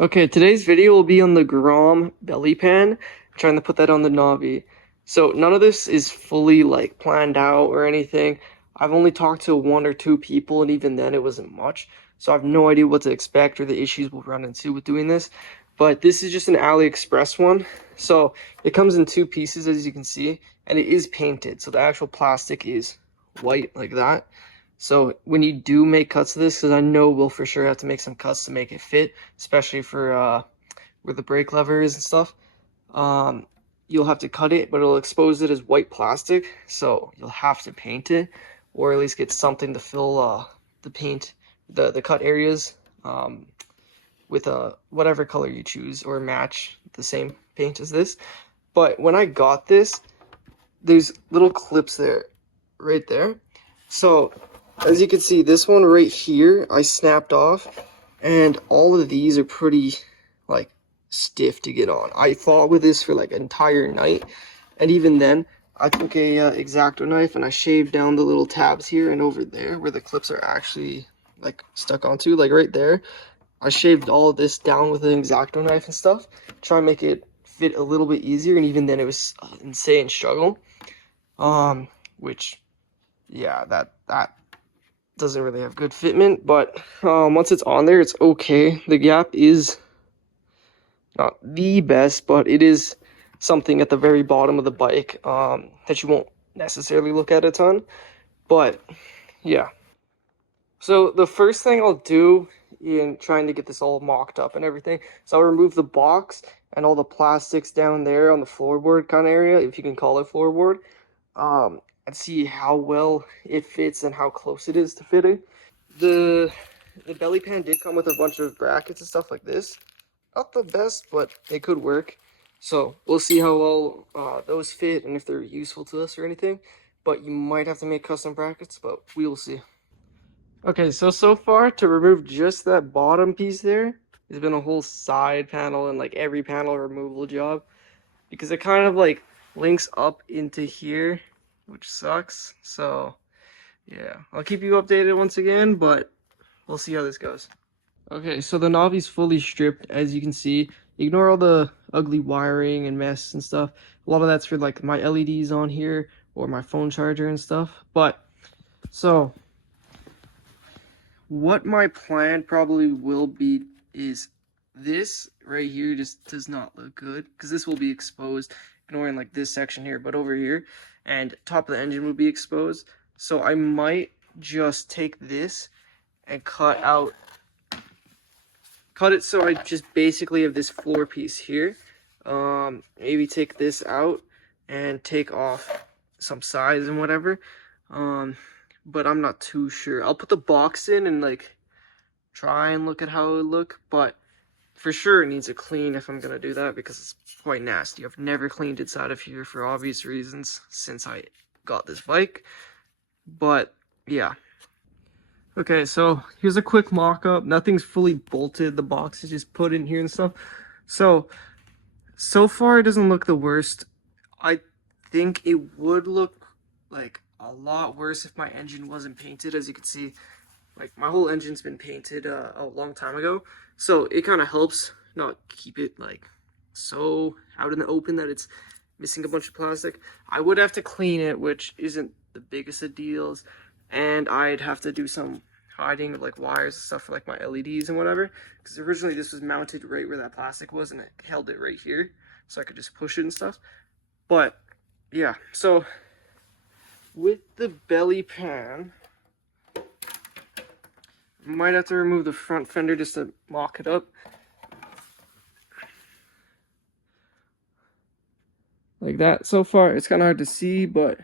Okay, today's video will be on the Grom belly pan. I'm trying to put that on the Navi. So none of this is fully like planned out or anything. I've only talked to one or two people, and even then it wasn't much. So I have no idea what to expect or the issues we'll run into with doing this. But this is just an AliExpress one. So it comes in two pieces, as you can see, and it is painted. So the actual plastic is white like that. So when you do make cuts of this, because I know we'll for sure have to make some cuts to make it fit, especially for where the brake lever is and stuff, you'll have to cut it, but it'll expose it as white plastic. So you'll have to paint it, or at least get something to fill the paint, the cut areas with whatever color you choose, or match the same paint as this. But when I got this, there's little clips there, right there. So as you can see, this one right here, I snapped off, and all of these are pretty, like, stiff to get on. I fought with this for, like, an entire night, and even then, I took a X-Acto knife, and I shaved down the little tabs here and over there, where the clips are actually, like, stuck onto, like, right there. I shaved all of this down with an X-Acto knife and stuff, try and make it fit a little bit easier, and even then, it was an insane struggle. Which, yeah, that doesn't really have good fitment, but once it's on there, it's okay. The gap is not the best, but it is something at the very bottom of the bike that you won't necessarily look at a ton. But yeah, so the first thing I'll do in trying to get this all mocked up and everything, so I'll remove the box and all the plastics down there on the floorboard kind of area, if you can call it floorboard, and see how well it fits and how close it is to fitting. The belly pan did come with a bunch of brackets and stuff like this. Not the best, but it could work. So we'll see how well those fit and if they're useful to us or anything. But you might have to make custom brackets, but we will see. Okay, so far to remove just that bottom piece there, there's been a whole side panel and like every panel removal job, because it kind of like links up into here, which sucks. So yeah, I'll keep you updated once again, but we'll see how this goes. Okay, so the Navi's fully stripped, as you can see. Ignore all the ugly wiring and mess and stuff. A lot of that's for like my LEDs on here or my phone charger and stuff. But so what my plan probably will be is this right here just does not look good, because this will be exposed, ignoring like this section here, but over here, and top of the engine will be exposed. So I might just take this and cut it so I just basically have this floor piece here. Maybe take this out and take off some sides and whatever. But I'm not too sure. I'll put the box in and like try and look at how it would look, but for sure it needs a clean if I'm gonna do that, because it's quite nasty. I've never cleaned inside of here for obvious reasons since I got this bike. But yeah. Okay, so here's a quick mock-up. Nothing's fully bolted. The box is just put in here and stuff. So far it doesn't look the worst. I think it would look like a lot worse if my engine wasn't painted. As you can see, like my whole engine's been painted a long time ago. So it kind of helps not keep it like so out in the open that it's missing a bunch of plastic. I would have to clean it, which isn't the biggest of deals. And I'd have to do some hiding of like wires and stuff for like my LEDs and whatever, because originally this was mounted right where that plastic was and it held it right here, so I could just push it and stuff. But yeah, so with the belly pan, I might have to remove the front fender just to mock it up. Like that. So far it's kind of hard to see, but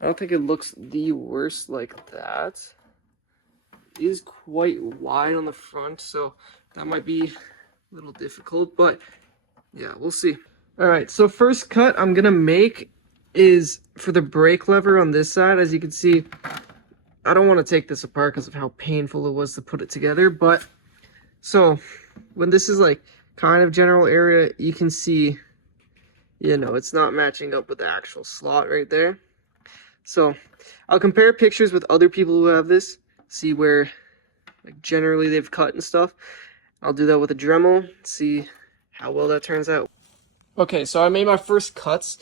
I don't think it looks the worst like that. It is quite wide on the front, so that might be a little difficult, but yeah, we'll see. All right, so first cut I'm gonna make is for the brake lever on this side. As you can see, I don't want to take this apart because of how painful it was to put it together, but so when this is like kind of general area, you can see, you know, it's not matching up with the actual slot right there. So I'll compare pictures with other people who have this, see where like generally they've cut and stuff. I'll do that with a Dremel, see how well that turns out. Okay, so I made my first cuts.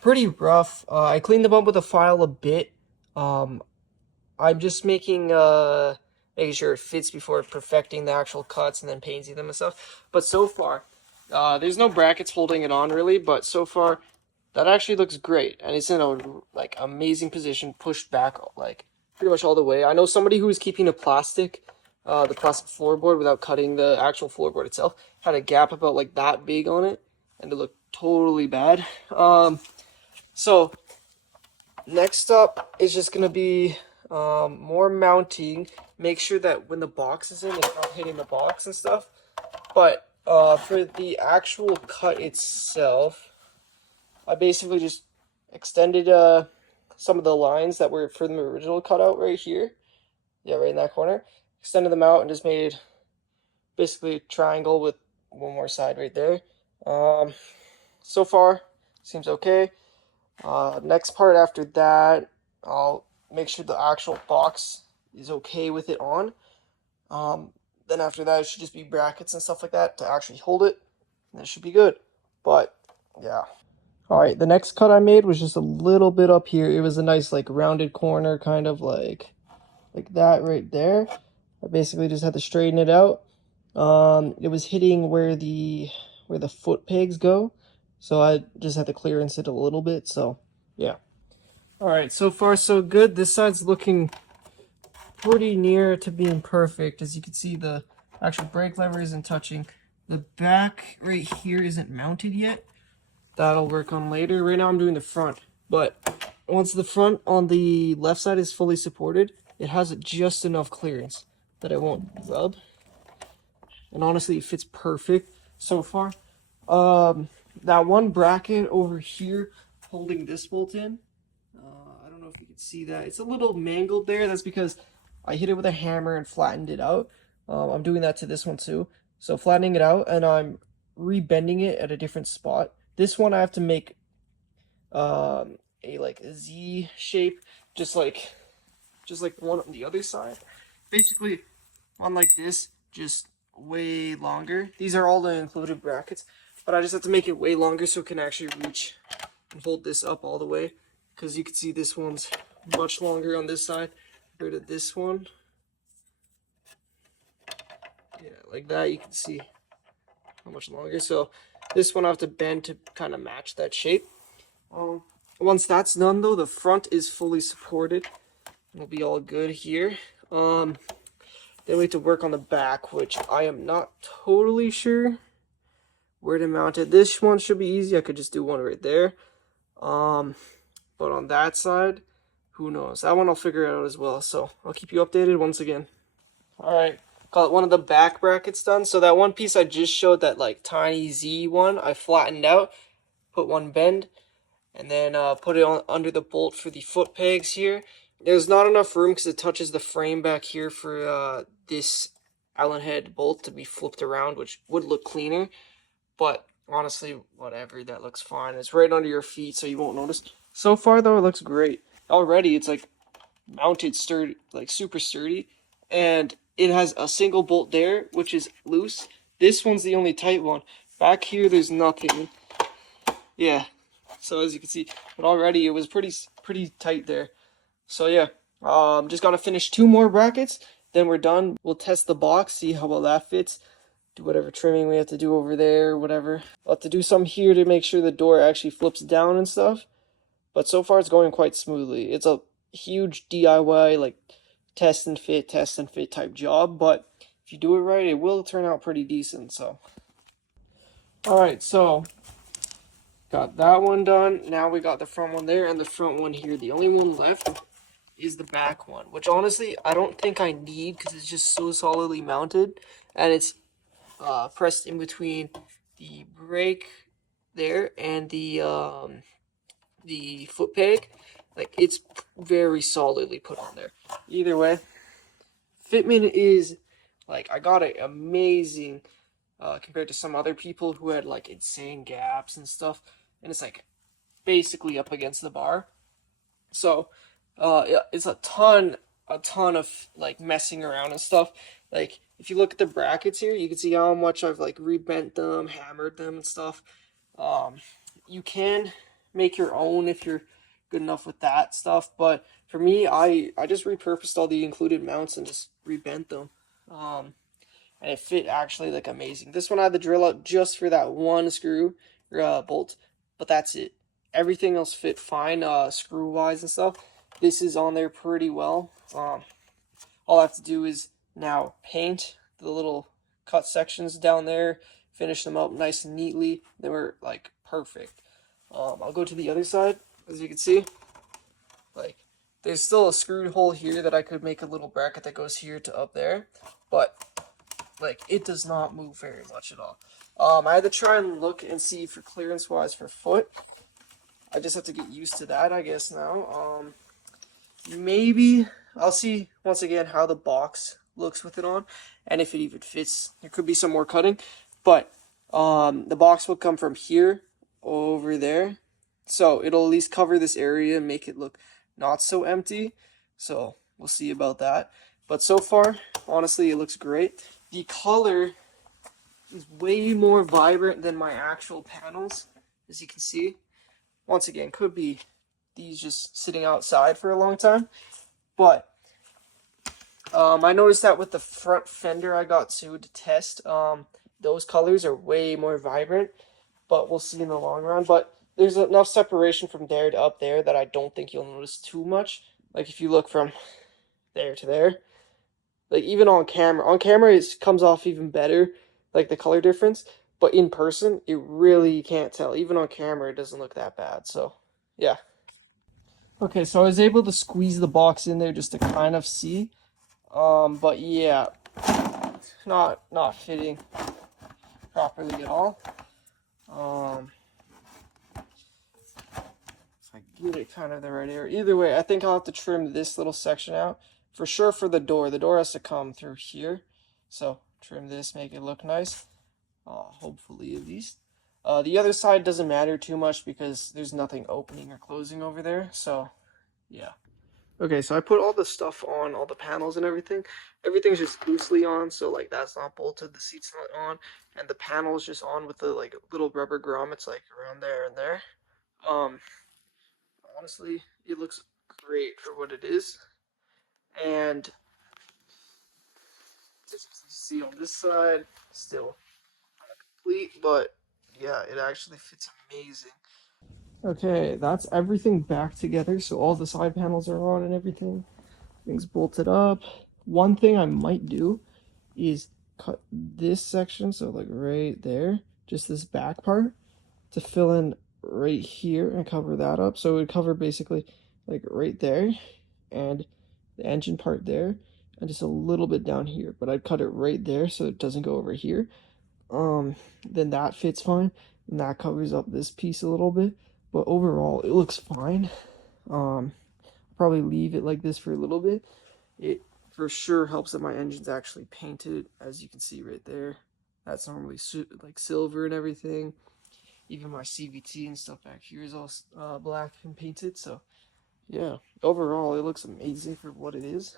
Pretty rough. I cleaned them up with a file a bit. Um, I'm just making sure it fits before perfecting the actual cuts and then painting them and stuff. But so far, there's no brackets holding it on really, but so far that actually looks great, and it's in a like amazing position, pushed back like pretty much all the way. I know somebody who was keeping the plastic floorboard without cutting the actual floorboard itself had a gap about like that big on it, and it looked totally bad. So next up is just gonna be more mounting. Make sure that when the box is in, it's not hitting the box and stuff. But for the actual cut itself, I basically just extended some of the lines that were from the original cutout right here. Yeah, right in that corner. Extended them out and just made basically a triangle with one more side right there. So far, seems okay. Next part after that, I'll make sure the actual box is okay with it on. Then after that, it should just be brackets and stuff like that to actually hold it, and it should be good. But yeah. All right, the next cut I made was just a little bit up here. It was a nice like rounded corner, kind of like that right there. I basically just had to straighten it out. It was hitting where the foot pegs go, so I just had to clearance it a little bit. So yeah. All right, so far so good. This side's looking pretty near to being perfect. As you can see, the actual brake lever isn't touching. The back right here isn't mounted yet. That'll work on later. Right now I'm doing the front, but once the front on the left side is fully supported, it has just enough clearance that it won't rub. And honestly, it fits perfect so far. That one bracket over here holding this bolt in, I don't know if you can see that. It's a little mangled there. That's because I hit it with a hammer and flattened it out. I'm doing that to this one too. So flattening it out, and I'm rebending it at a different spot. This one I have to make a like a Z shape, just like one on the other side. Basically, one like this, just way longer. These are all the included brackets, but I just have to make it way longer so it can actually reach and hold this up all the way. Because you can see this one's much longer on this side compared to this one. Yeah, like that, you can see how much longer. So this one I have to bend to kind of match that shape. Once that's done though, the front is fully supported. It'll be all good here. Then we have to work on the back, which I am not totally sure where to mount it. This one should be easy. I could just do one right there. But on that side, who knows? That one I'll figure out as well. So I'll keep you updated once again. All right, got one of the back brackets done. So that one piece I just showed, that like tiny Z one, I flattened out, put one bend, and then put it on under the bolt for the foot pegs here. There's not enough room because it touches the frame back here for this Allen head bolt to be flipped around, which would look cleaner. But honestly, whatever, that looks fine. It's right under your feet, so you won't notice. So far, though, it looks great. Already, it's like mounted sturdy, like super sturdy, and it has a single bolt there, which is loose. This one's the only tight one. Back here, there's nothing. Yeah. So as you can see, but already it was pretty tight there. So yeah, just gotta finish 2 more brackets, then we're done. We'll test the box, see how well that fits. Do whatever trimming we have to do over there, whatever. I'll have to do some here to make sure the door actually flips down and stuff. But so far it's going quite smoothly. It's a huge DIY, like test and fit type job, but if you do it right, it will turn out pretty decent. So alright, so got that one done. Now we got the front one there and the front one here. The only one left is the back one, which honestly I don't think I need because it's just so solidly mounted, and it's pressed in between the brake there and the foot peg. Like, it's very solidly put on there. Either way, fitment is like, I got it amazing compared to some other people who had like insane gaps and stuff, and it's like basically up against the bar. So yeah, it's a ton of like messing around and stuff. Like, if you look at the brackets here, you can see how much I've like rebent them, hammered them and stuff. Um, you can make your own if you're good enough with that stuff, but for me, I just repurposed all the included mounts and just rebent them. Um, and it fit actually like amazing. This one I had to drill out just for that one screw bolt, but that's it. Everything else fit fine, screw wise and stuff. This is on there pretty well. All I have to do is now paint the little cut sections down there, finish them up nice and neatly. They were like perfect. I'll go to the other side, as you can see. Like, there's still a screwed hole here that I could make a little bracket that goes here to up there, but like it does not move very much at all. I had to try and look and see for clearance wise for foot. I just have to get used to that, I guess now. Maybe I'll see once again how the box looks with it on, and if it even fits. There could be some more cutting, but the box will come from here over there, so it'll at least cover this area and make it look not so empty. So we'll see about that. But so far, honestly, it looks great. The color is way more vibrant than my actual panels, as you can see. Once again, could be these just sitting outside for a long time, but I noticed that with the front fender I got to test, those colors are way more vibrant, but we'll see in the long run. But there's enough separation from there to up there that I don't think you'll notice too much. Like if you look from there to there, like even on camera it comes off even better, like the color difference. But in person, it really you can't tell. Even on camera, it doesn't look that bad. So, yeah. Okay, so I was able to squeeze the box in there just to kind of see. But yeah, not fitting properly at all. If I get it kind of the right area. Either way, I think I'll have to trim this little section out. For sure for the door. The door has to come through here. So trim this, make it look nice. Hopefully at least. The other side doesn't matter too much because there's nothing opening or closing over there. So yeah. Okay, so I put all the stuff on, all the panels and everything. Everything's just loosely on, so like that's not bolted, the seat's not on, and the panel's just on with the like little rubber grommets like around there and there. Um, Honestly, it looks great for what it is. And as you can see on this side, still not complete, but yeah, it actually fits amazing. Okay, that's everything back together, so all the side panels are on and everything. Things bolted up. One thing I might do is cut this section, so like right there, just this back part, to fill in right here and cover that up. So it would cover basically like right there and the engine part there and just a little bit down here, but I'd cut it right there so it doesn't go over here. Then that fits fine and that covers up this piece a little bit, but overall it looks fine. Probably leave it like this for a little bit. It for sure helps that my engine's actually painted, as you can see right there. That's normally like silver and everything. Even my CVT and stuff back here is all black and painted. So yeah, overall it looks amazing for what it is.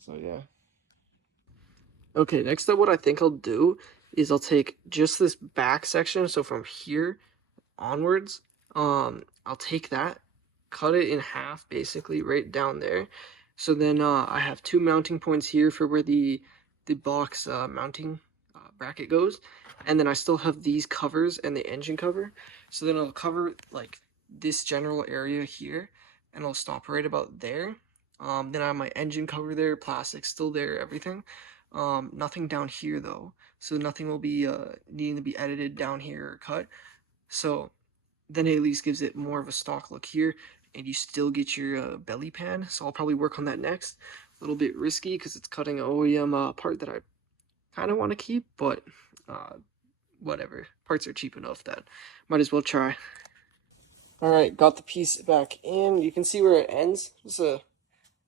So yeah. Okay, next up what I think I'll do is I'll take just this back section, so from here onwards, I'll take that, cut it in half basically right down there. So then I have two mounting points here for where the box mounting bracket goes, and then I still have these covers and the engine cover. So then I'll cover like this general area here, and I'll stop right about there. Then I have my engine cover there, plastic still there, everything. Nothing down here though, so nothing will be needing to be edited down here or cut. So then it at least gives it more of a stock look here, and you still get your belly pan. So I'll probably work on that next. A little bit risky because it's cutting an OEM part that I kind of want to keep, but whatever. Parts are cheap enough that might as well try. All right, got the piece back in. You can see where it ends. Just a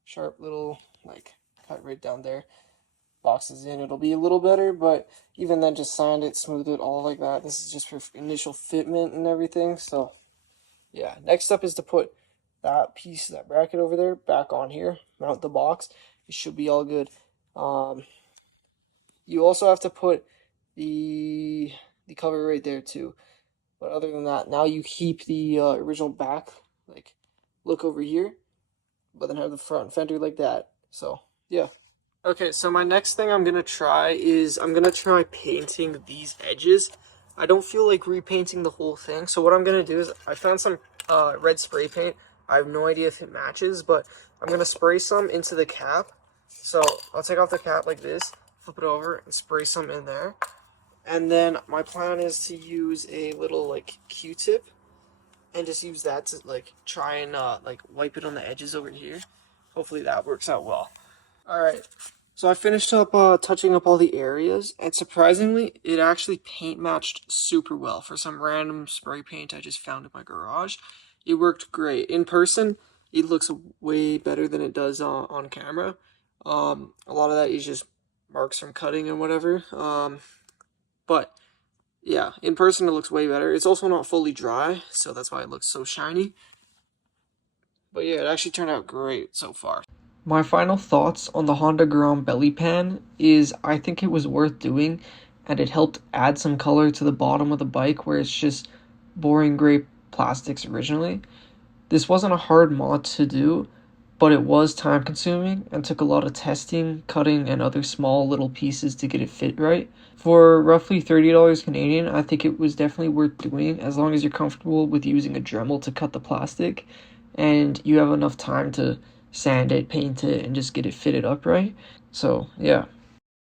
sharp little like cut right down there. Boxes in, it'll be a little better, but even then, just sand it, smooth it, all like that. This is just for initial fitment and everything. So yeah, next step is to put that piece, that bracket over there, back on here, mount the box. It should be all good. You also have to put the cover right there too. But other than that, now you keep the original back, like look over here, but then have the front fender like that. So yeah. Okay, so my next thing I'm gonna try is I'm gonna try painting these edges. I don't feel like repainting the whole thing, so what I'm gonna do is I found some red spray paint. I have no idea if it matches, but I'm gonna spray some into the cap. So I'll take off the cap like this, flip it over, and spray some in there. And then my plan is to use a little like Q-tip and just use that to like try and like wipe it on the edges over here. Hopefully that works out well. All right. So I finished up touching up all the areas, and surprisingly, it actually paint matched super well for some random spray paint I just found in my garage. It worked great. In person, it looks way better than it does on camera. A lot of that is just marks from cutting and whatever. But yeah, in person it looks way better. It's also not fully dry, so that's why it looks so shiny. But yeah, it actually turned out great so far. My final thoughts on the Honda Grom belly pan is I think it was worth doing, and it helped add some color to the bottom of the bike where it's just boring gray plastics originally. This wasn't a hard mod to do, but it was time consuming and took a lot of testing, cutting, and other small little pieces to get it fit right. For roughly $30 Canadian, I think it was definitely worth doing as long as you're comfortable with using a Dremel to cut the plastic and you have enough time to sand it, paint it, and just get it fitted up right. So, yeah.